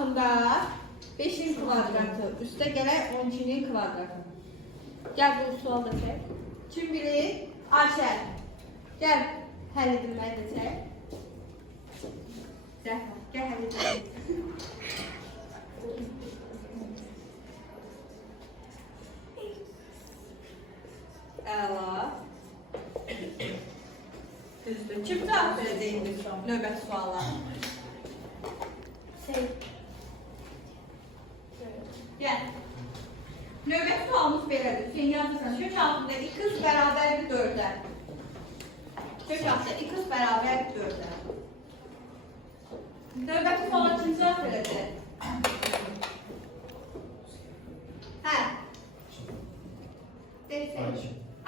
altında 5'in kvadratı, üstə gələk 12'nin kvadratı. Gəl bu sual da çək. Kim bilir? Ayşə. Gəl həll edilməyi də çək. Gəl həll edilməyi. Əla. Düzdür. Kim cavab verəcək növbət suala? Gəl. Növbət sualımız belədir. Sen yazırsan, kök altında 2 bərabərdir 4'ə. Kök altında 2 bərabərdir 4'ə. Növbəti suala kim cavab verəcək? Hə. Deyirsən.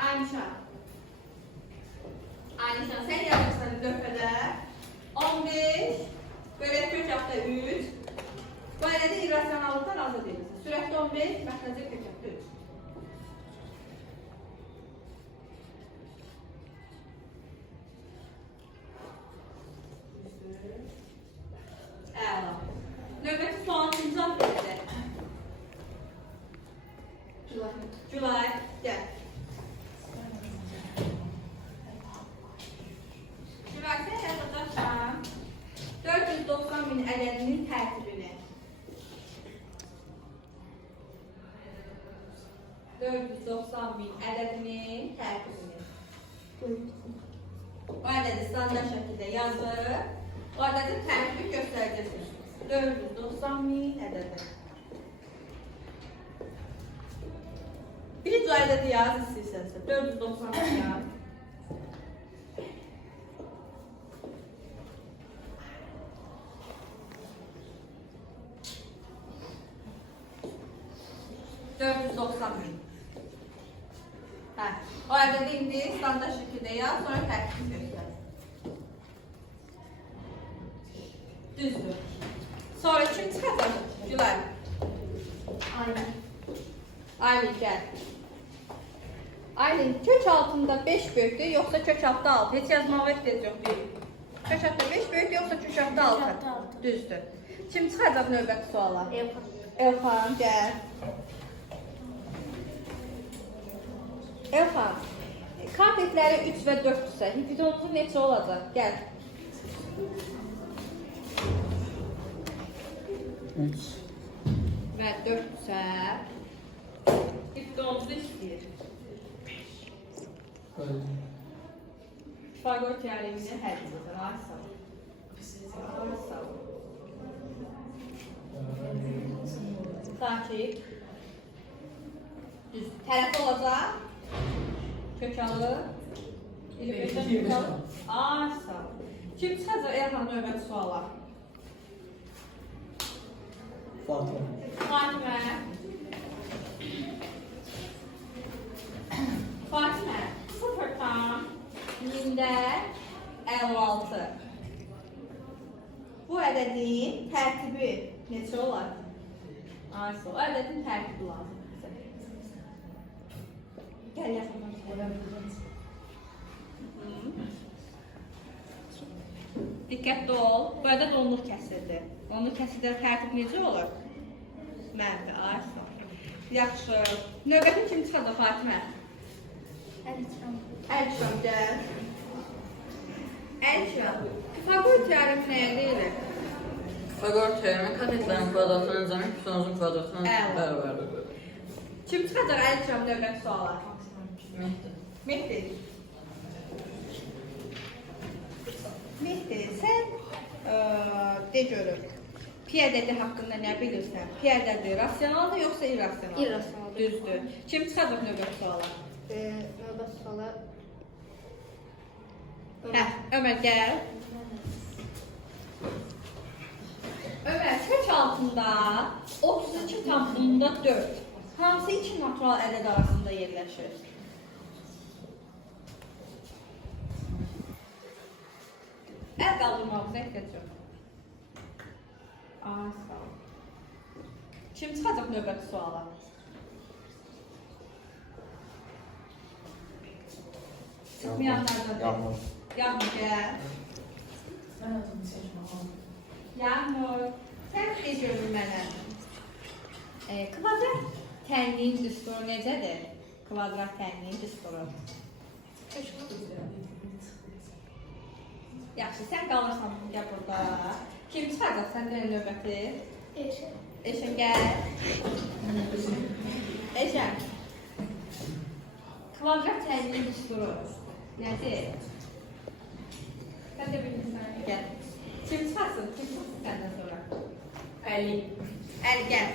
Ayşə. Ayşə, sən yazırsan lövhədə 15 bölək kök altında 3. Bu ailədə irrasionallıqdan azad edirsən. Sürətdə 15, məxrəcə kök altında 3. Əla. Növbəti sualın kim cavab verəcək? Gülay, gəl. Gülay, sən yazacaqsan 490 min ədədinin tərtibini. 490 bin ədədinin tərtibini. O ədədi standart şəkildə yazır. O ədədin tərtibi göstərəcəksiniz. 490 min ədədi. Birinci ədədi yaz istəyirsənsə. 490 min yaz. O ədədi indi standart şəkildə yaz, sonra tərtibini göstər. Düzdür. Sonra kim çıxacaq? Gülay. Aylin. Aylin, gəl. Aylin, kök altında 5 böyükdür, yoxsa kök altında 6? Heç yazmağa ehtiyac yox deyil. Kök altında 5 böyükdür, yoxsa kök altında 6? Düzdür. Kim çıxacaq növbəti suala? Elxan. Elxan, gəl. Elxan, kartetləri 3 və 4-dürsə, hipidonumuzun neçə olacaq? Gəl. 3 Və 4-dürsə, hipidonumuzu istəyir. Fagor teoremini həll edir. Varsa. Sakit. Düz. Tərəf olacaq. Kökalı. Kökalı. Arsa. Kim çıxacaq Elxan növbəti suala? Fatıma. Fatimə. Fatimə. 0,56. Bu ədədin tərtibi neçə olar? Arsa. O ədədin tərtibi lazım. Gəl yaxından çıxalım. Diqqətli ol. Bu ədəd onluq kəsirdi. Onluq kəsirdə tərtib necə olur? Mənfi, arsa. Yaxşı. Növbəti kim çıxacaq Fatimə? Əlçam. Əlçam, gəl. Əlçam. Fagor teoremi nəyə deyilir? Fagor teoremi katetlərin kvadratının cəmi hipotənuzun kvadratının bərabərdir. Kim çıxacaq Əlçam növbəti suala? Mehdi. Mehdi. Mehdi, sən de görür. Pi ədədi haqqında nə bilirsən? Pi ədədi rasionaldır yoxsa irrasionaldır? İrrasionaldır. Düzdür. Kim çıxacaq növbəti suala? Növbəti suala. Hə, Ömər gəl. Ömər, kök altında 32,4 hansı iki natural ədəd arasında yerləşir? Əl qaldırmağımıza ehtiyac yox. Sağ ol. Kim çıxacaq növbəti suala? Çıxmayanlardan. Yağmur gəl. Yağmur. Sən ne görün mənə? Kvadrat tənliyin düsturu necədir? Kvadrat tənliyin düsturu. Yaxşı, sən qalırsan ya burada. Kim çıxacaq səndən növbəti? Eşe. Eşən gəl. Eşən. Kvadrat tənliyin düsturu nədir? Sən də bilirsən. Gəl. Kim çıxarsın? Kim çıxarsın səndən sonra? Əli. Əli gəl.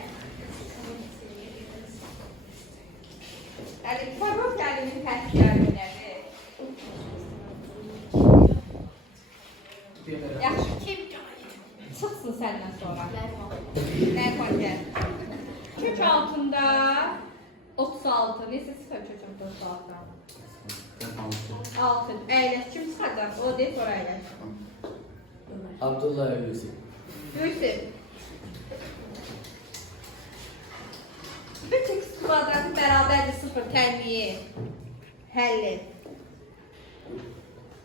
Əli, kvadrat tənliyin təşkilatı nədir? Yaxşı, kim çıxsın səndən sonra? Nə koy gəl? Kök altında 36. Necə çıxır kök altında 36? 6. Əyləş, kim çıxacaq? O deyil, sonra əyləş. Abdullah Hulusi. Yusuf. 3x kvadratı bərabərdir 0 tənliyi. Həll et.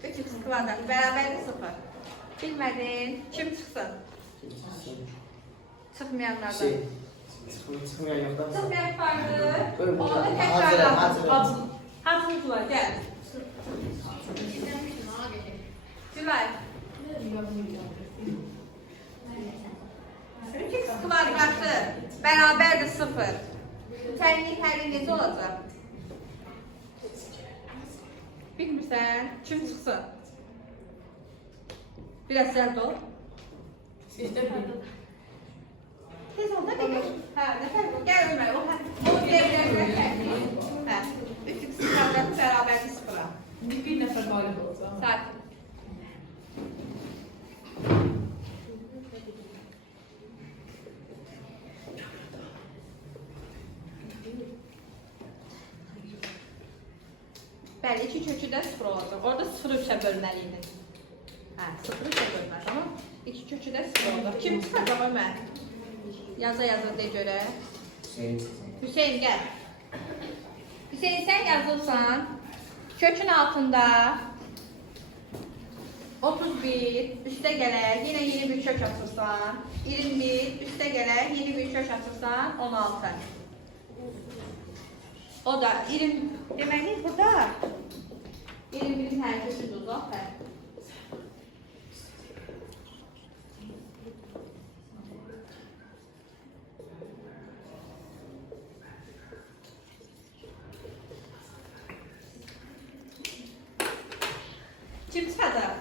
3x kvadratı bərabərdir 0. Bilmədin, kim çıxsın? Çıxmayanlardan. Çıxmıyor yoxdan. Çıxmayan fardı. Buyurun, Onu buyurun. təkrarla. Hazırım. Hazırlar, gəl. Gülay. 3x kvadratı bərabərdir 0. Tənliyin həlli necə olacaq? Bilmirsən, kim çıxsın? Biraz sərt ol. Tez ol da qədər. Hə, nə fərq o? Gəl Ömər, o devrələrə fərqli. Hə, 3x kvadratı bərabərdir 0-a. Bir nəfər qalib olacaq. Sakin. Bəli, 2 kökü də 0 olacaq. Orada 0-ı 3-ə bölməliydik. Hə, 0-ı 3-ə bölməli, tamam? 2 kökü də 0 olacaq. Kim çıxacaq Ömər? Yaza de görə. Hüseyin, gəl. Hüseyin, sən yazırsan. Kökün altında 31, üstə gələk, yenə yeni bir kök atırsan. 21, üstə gələk, yeni bir kök atırsan. 16. O da 20, deməli burada 21'in hərəkəsi uzaq. Kim çıxacaq?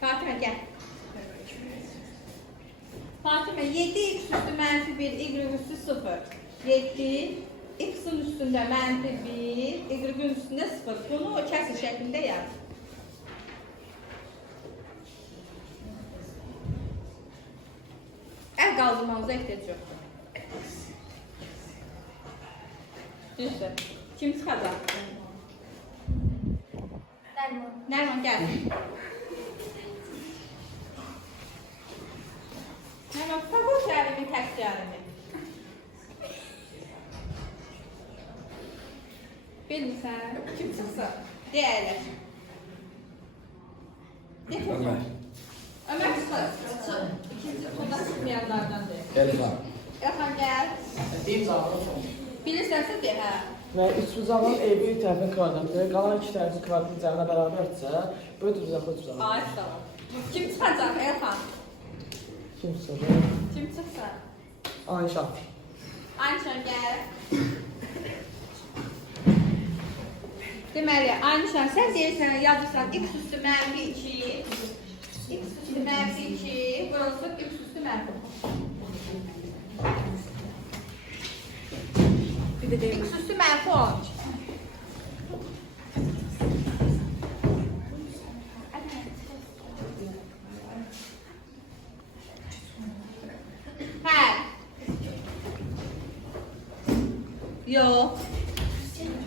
Fatimə, gəl. Fatimə, 7x üstü mənfi 1, y üstü 0. 7, x-in üstündə mənfi 1, y-in üstündə 0. Bunu o kəsr şəklində yaz. Əl qaldırmamıza ehtiyac yoxdur. Düzdür. Kim çıxacaq? Derman. Nərman, gəl. Nərman, favor şəhərimi, tək şəhərimi. Bilmirsən, kim çıxsa? Deyərlər. Ömer. Ömər çıxır. İkinci turda çıxmayanlardan deyil. Elvan. Elxan, gəl. Bilirsənsə de, hə. Və üç bucağın bir tərəfin kvadratı, qalan iki tərəfin kvadratı cərinə bərabərdirsə, böyük bucaqlı üç bucaq. Ay, sağ ol. Kim çıxacaq, Elxan? Kim çıxacaq? Kim çıxsa? Ayşə. Ayşə, gəl. Deməli, Ayşə, sən deyirsən, yazırsan, x üstü mənfi 2, x üstü mənfi 2, burası x üstü mənfi. Bir də deyim. X üstü mənfi 10. Hə. Yox.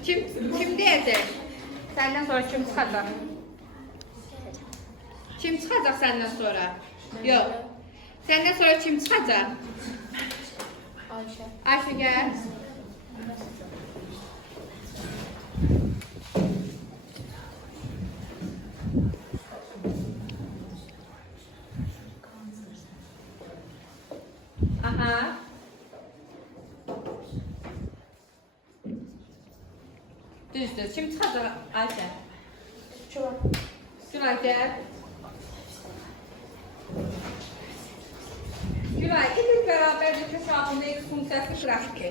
Kim deyəcək? Səndən sonra kim çıxacaq? Kim çıxacaq səndən sonra? Yox. Səndən sonra kim çıxacaq? Ayşe. Ayşə, gəl. Düzdür. Kim çıxacaq Ayşə? Çuval. Gülay gəl. Gülay, ilk bərabərdir kök altında x funksiyası qrafiki.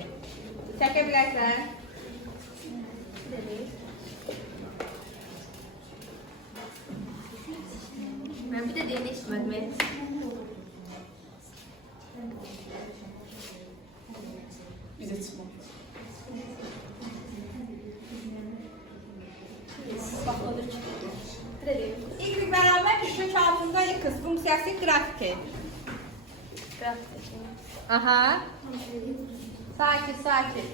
Çəkə bilərsən? Ben bir de değnek istemedim. Bizə çıxmaq. Bir de değnek. İlk bərabərdir kök altında x funksiyası qrafiki. Bırak. Aha. Sakit, sakit.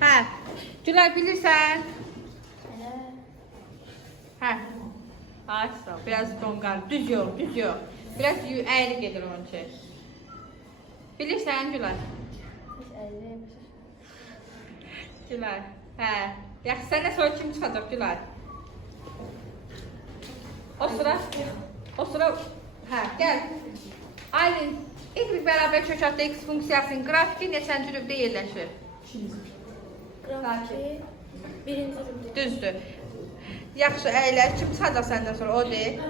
Hə, Gülay bilirsən? Hə. Ay sağ ol, biraz donqar. Düz yox, düz yox. Biraz əyri gedir onun için. Bilirsən Gülay? Gülay, hə. Yaxşı, səndən sonra kim çıxacaq Gülay? O sıra, hə, gəl. Aylin, ilk bərabər kökatda x funksiyasının qrafiki neçənci rübdə yerləşir? Grafiki. Birinci rübde. Düzdür. Yaxşı, əyləş. Kim çıxacaq səndən sonra? O deyil.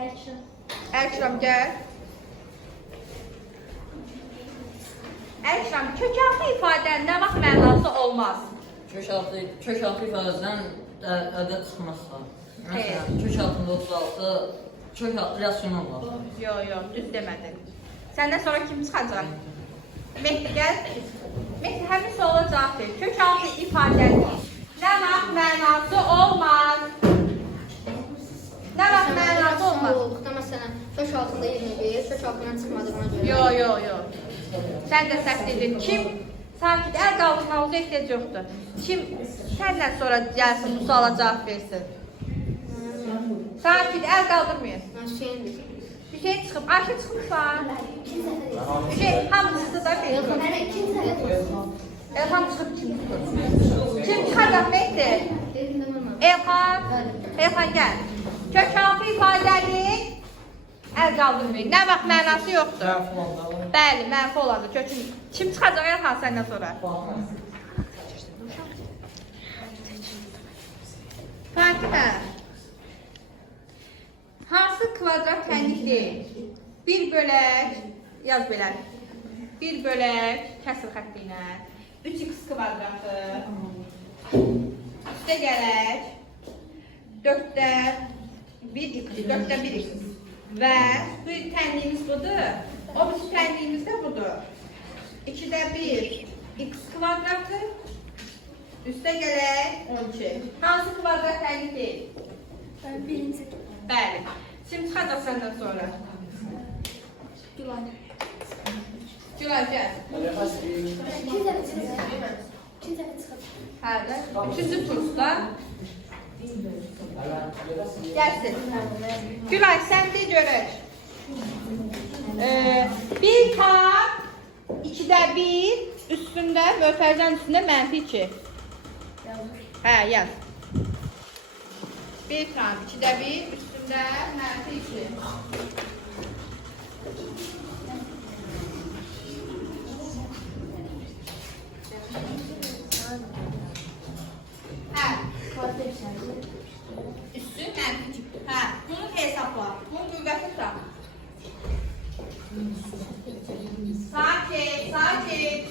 Erçin. Əlkiram, gəl. Əlkiram, kökəltə ifadənin nə vaxt mənası olmaz? Kök altı ifadəsindən ədəd çıxmazsa. Məsələn, kök altında 36, kök altı rasyonel var. Yox, düz demədin. Səndən sonra kim çıxacaq? Mehdi, gəl. Mehdi, həmin suala cavab ver. Kökəltə ifadənin nə vaxt mənası olmaz? Nə vaxt mənası olmaz? Olduqda məsələn, kök altında 21, kök altından çıxmadığına görə. Yox. Sən də səhv dedin. Kim? Sakit, əl qaldırmağınıza ehtiyac yoxdur. Kim səndən sonra gəlsin, bu suala cavab versin? Sakit, əl qaldırmayın. Hüseyndir. Hüseyin çıxıb, Ayşə çıxmışlar. Hüseyin, hamı çıxdı da bir. Mən ikinci sənət. Elxan çıxıb, kim çıxıb? Kim çıxacaq, Mehdi? Dedim də mən. Elxan gəl. Kökəltə ifadənin əl qaldırmayın. Nə vaxt mənası yoxdur? Mənfi olanda. Bəli, mənfi olanda kökün. Kim çıxacaq Elxan səndən sonra? Fatimə. Hansı kvadrat tənlik deyil? Bir bölək, yaz belə. Bir bölək, kəsr xətti ilə. 3x kvadratı. Üstə gələk. 4-də 1x, 4-də 1x. Və bu tənliyimiz budur. O bir tənliyimiz də budur. 2-də 1 x kvadratı. Üstə gələk 12. Hansı kvadrat tənlik deyil? Ben birinci. Bəli. Şimdi çıxacaq səndən sonra. Gülan. Gülay, gəl. İkinci sənət çıxacaq. İkinci sənət çıxacaq. Hədə. Üçüncü kursda. Gəlsin. Gülay, sən de görək. 1 tam 2-də 1 üstündə, mötərizənin üstündə mənfi 2. Hə, yaz. 1 tam 2-də 1 üstündə mənfi 2. Hə, üstü mənfi 2. Hə, bunu hesabla. Bunun qüvvəti sağ. Sakit, sakit.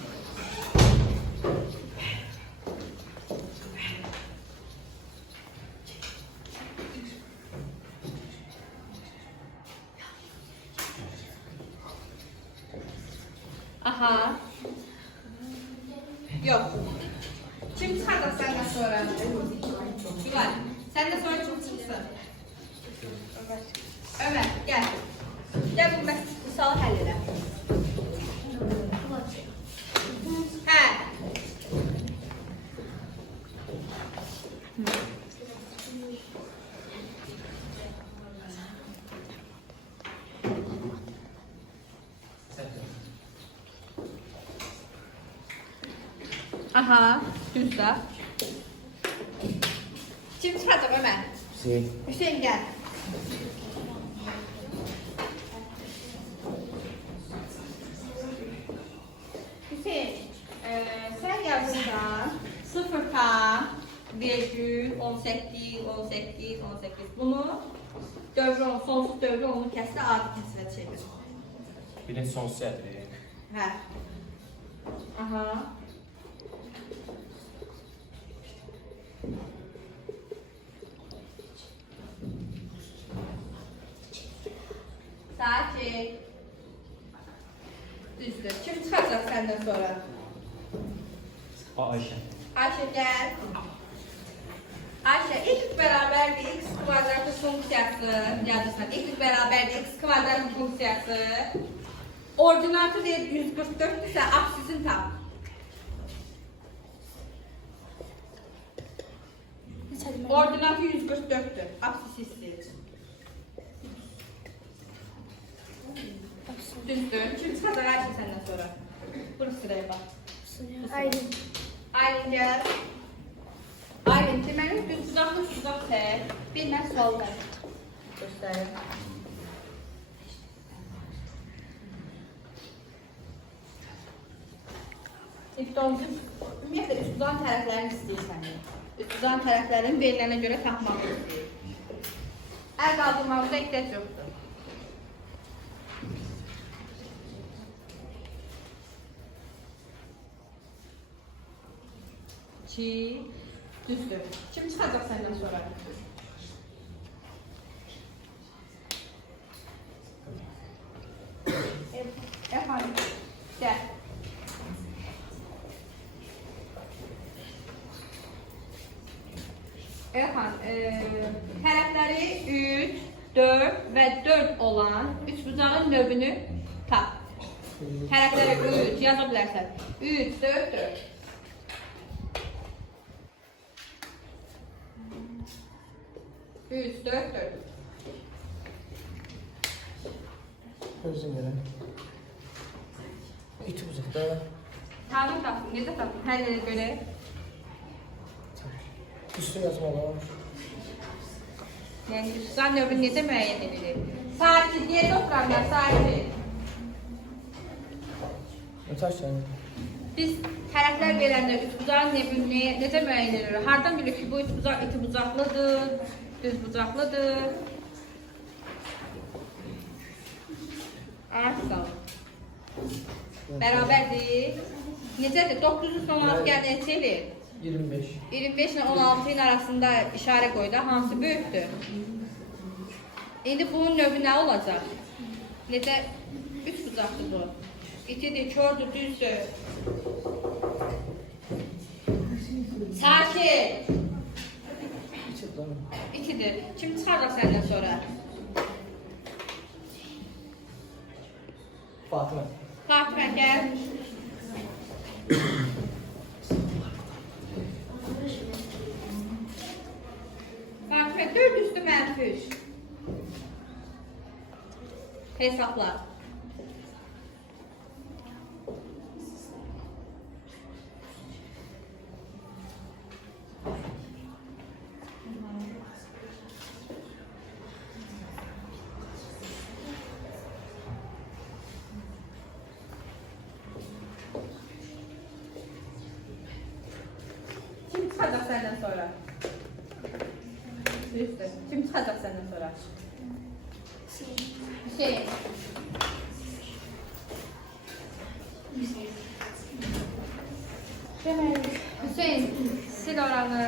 Aha. Yok. Kim çıxacaq səndən sonra? Gülay. Səndən sonra kim çıxsın? Ömer, gəl. Gəl bu misalı həll elə. Hə. Aha, düzdür. Kim çıxacaq Ömər? Hüseyin. Hüseyin gəl. Hüseyin, sən yazırsan 0 virgül 18, 18, 18. Bunu sonsuz dövrü onun kəsri adi kəsirə çevir. Birinci son sədri. Hə. Aha. Sakin. Düzdür. Kim çıxacaq səndən sonra? Ayşe. Ayşe gəl. Ayşe, x bərabərdir x kvadratı funksiyası yazırsan. X bərabərdir x kvadratı funksiyası. Ordinatı deyil 144-dürsə, absisini tap. Ordinatı 144'tür. Absisi istəyir. Düzdür. Kim çıxacaq Ayşe səndən sonra? Buru sıraya bax. Aydın. Aylin gəl. Aylin, deməli düz uzaq çək. Bir mən sual ver. Göstərim. İptolcum, ümumiyyətlə üstüdan tərəflərini istəyir səndən. Üstüdan tərəflərin verilənə görə tapmaq istəyir. Əl qaldırmağında ehtiyac yoxdur. Düzdür. Kim çıxacaq səndən sonra? Efendim, gəl. Tərəfləri 3, 4 və 4 olan üçbucağın növünü tap. Tərəfləri 3 yaza bilərsən. 3, 4, 4. Üç, dört, dört. Özün görə. İki bucaqda. Tanrım tapdım, necə tapdım? Hər yerə görə. Üstü yazmaq olar. Yəni, üstüdən növünü necə müəyyən edilir? Sakin, yerdə oturanlar, sakin. Ötər səni. Biz tərəflər verəndə üçbucağın növünü necə müəyyən edilir? Hardan bilir ki, bu üçbucaq iki bucaqlıdır, düz bucaqlıdır. Artsal. Bərabərdir. Necədir? 916 gəldi neçə eləyir? 25. 25 ilə 16-nın arasında işarə qoy da, hansı böyükdür? İndi bunun növü nə olacaq? Necə? Üç bucaqdır bu. İkidir, kördür, düzdür. Sakin. İkidir. Kim çıxaracaq səndən sonra? Fatımə. Fatımə, gəl. Fatımə, 4 üstü mənfi 3. Hesabla. Kim çıxacaq səndən sonra? Düzdür. Kim çıxacaq səndən sonra? Hüseyin. Hüseyin, sil oranı.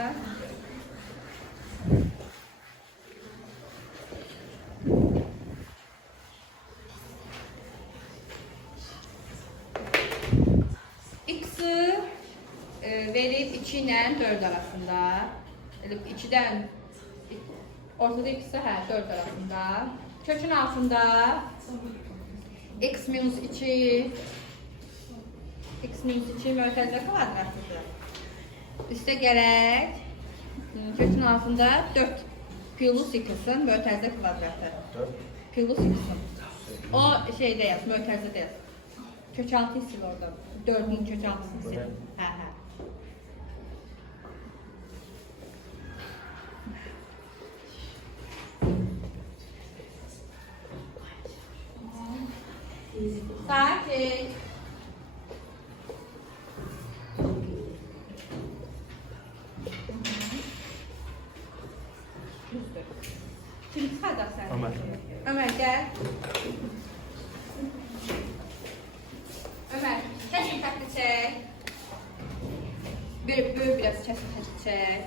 X'ı verib 2 ilə 4 arasında. 2-dən ortada ikisi 4 arasında. Kökün altında x minus 2 mötərizə kvadratıdır. Üstə gərək kökün altında 4 plus x'in mötərizə kvadratı. Plus x'in. O şeydə yaz, mötərizədə yaz. Kök altı sil orada. 4'ün kök altısını sil. Sakit. Düzdür. Kim çıxacaq sən? Ömer. Ömer gəl. Ömer, kəsin xətti çək. Böyük biraz kəsin xətti çək.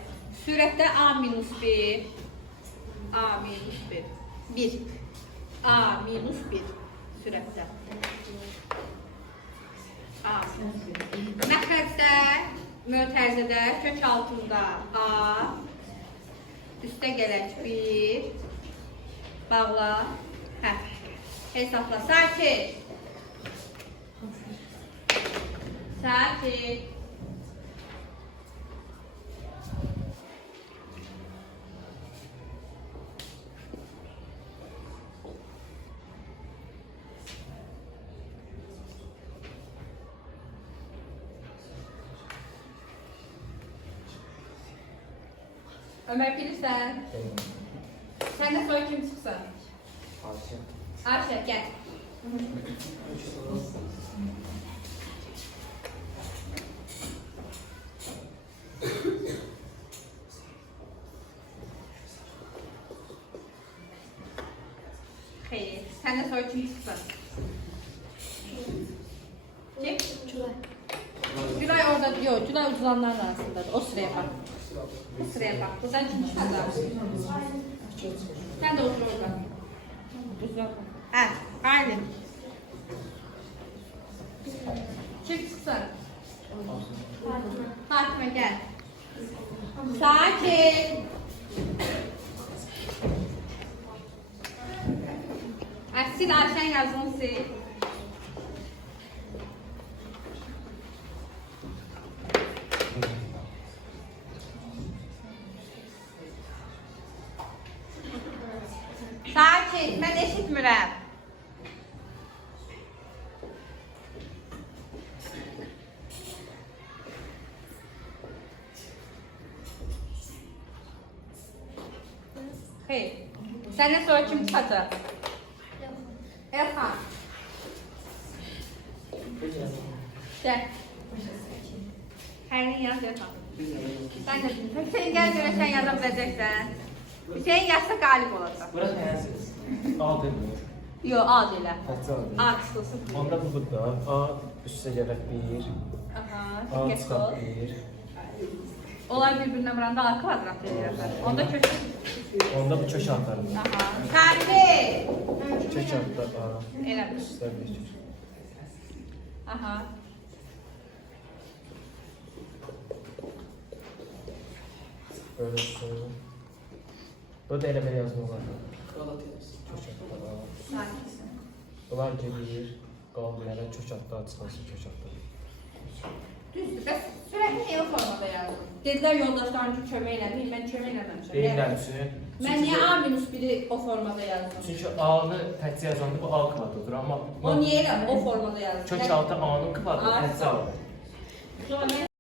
Sürətdə A-1. A-1. 1. A-1 sürətdə. A-1. Məxrəcdə, mötərizədə kök altında A, üstə gələk 1, bağla, hesabla, sakit. Sakit. Ömer bilirsən. Səndən sonra kim çıxsın? Ayşə, gəl. Xeyr, səndən sonra kim çıxsın? Kim? Gülay orada, yox, Gülay uzulanların arasındadır. O sıraya bax. Bu sıraya bax. Buradan kim çıxacaq? Sən də otur orada. Uzan. Hə, aynen. Kim çıxsın? Fatıma gəl. Sakin. Sil Ayşen yazını sil. Sakin, ben eşitmirəm. Xeyr. Səndən sonra kim çıxacaq? Elxan. Gəl. Hərini yaz Elxan. Sən də Hüseyin gəl görəsən yaza biləcəksən. Hüseyin yazsa qalib olacaq. Burası nəyəsiz? A demir. Yox, A deyilə. Hətta A demir. A çıxılsın. Onda bu da A üstə gələk 1. Aha, A çıxaq 1. Onlar bir-birinə vuranda A kvadrat edirlər. Onda kök. Onda bu kök altlarında. Aha. Tərbi. Kök altda A. Elə bir. Üstə 1. Aha. Böyle olsun. Bu da elə belə yazmaq olar. Qalat yaz. Kök altda A. Sakinsin. Bunlar gelir. Qalmayanlar kök altda çıxansın kök altda. Düzdür. Bəs sürətli niyə o formada yazdım? Dedilər yoldaşlarım ki, kömək eləməyim. Mən kömək eləməmişəm. Deyirlər üçün. Mən niyə A-1-i o formada yazdım? Çünki A-nı təkcə yazanda bu A kvadratıdır, amma O niyə elə o formada yazdım? kök altı A-nın kvadraты təkcə A. Sonra mən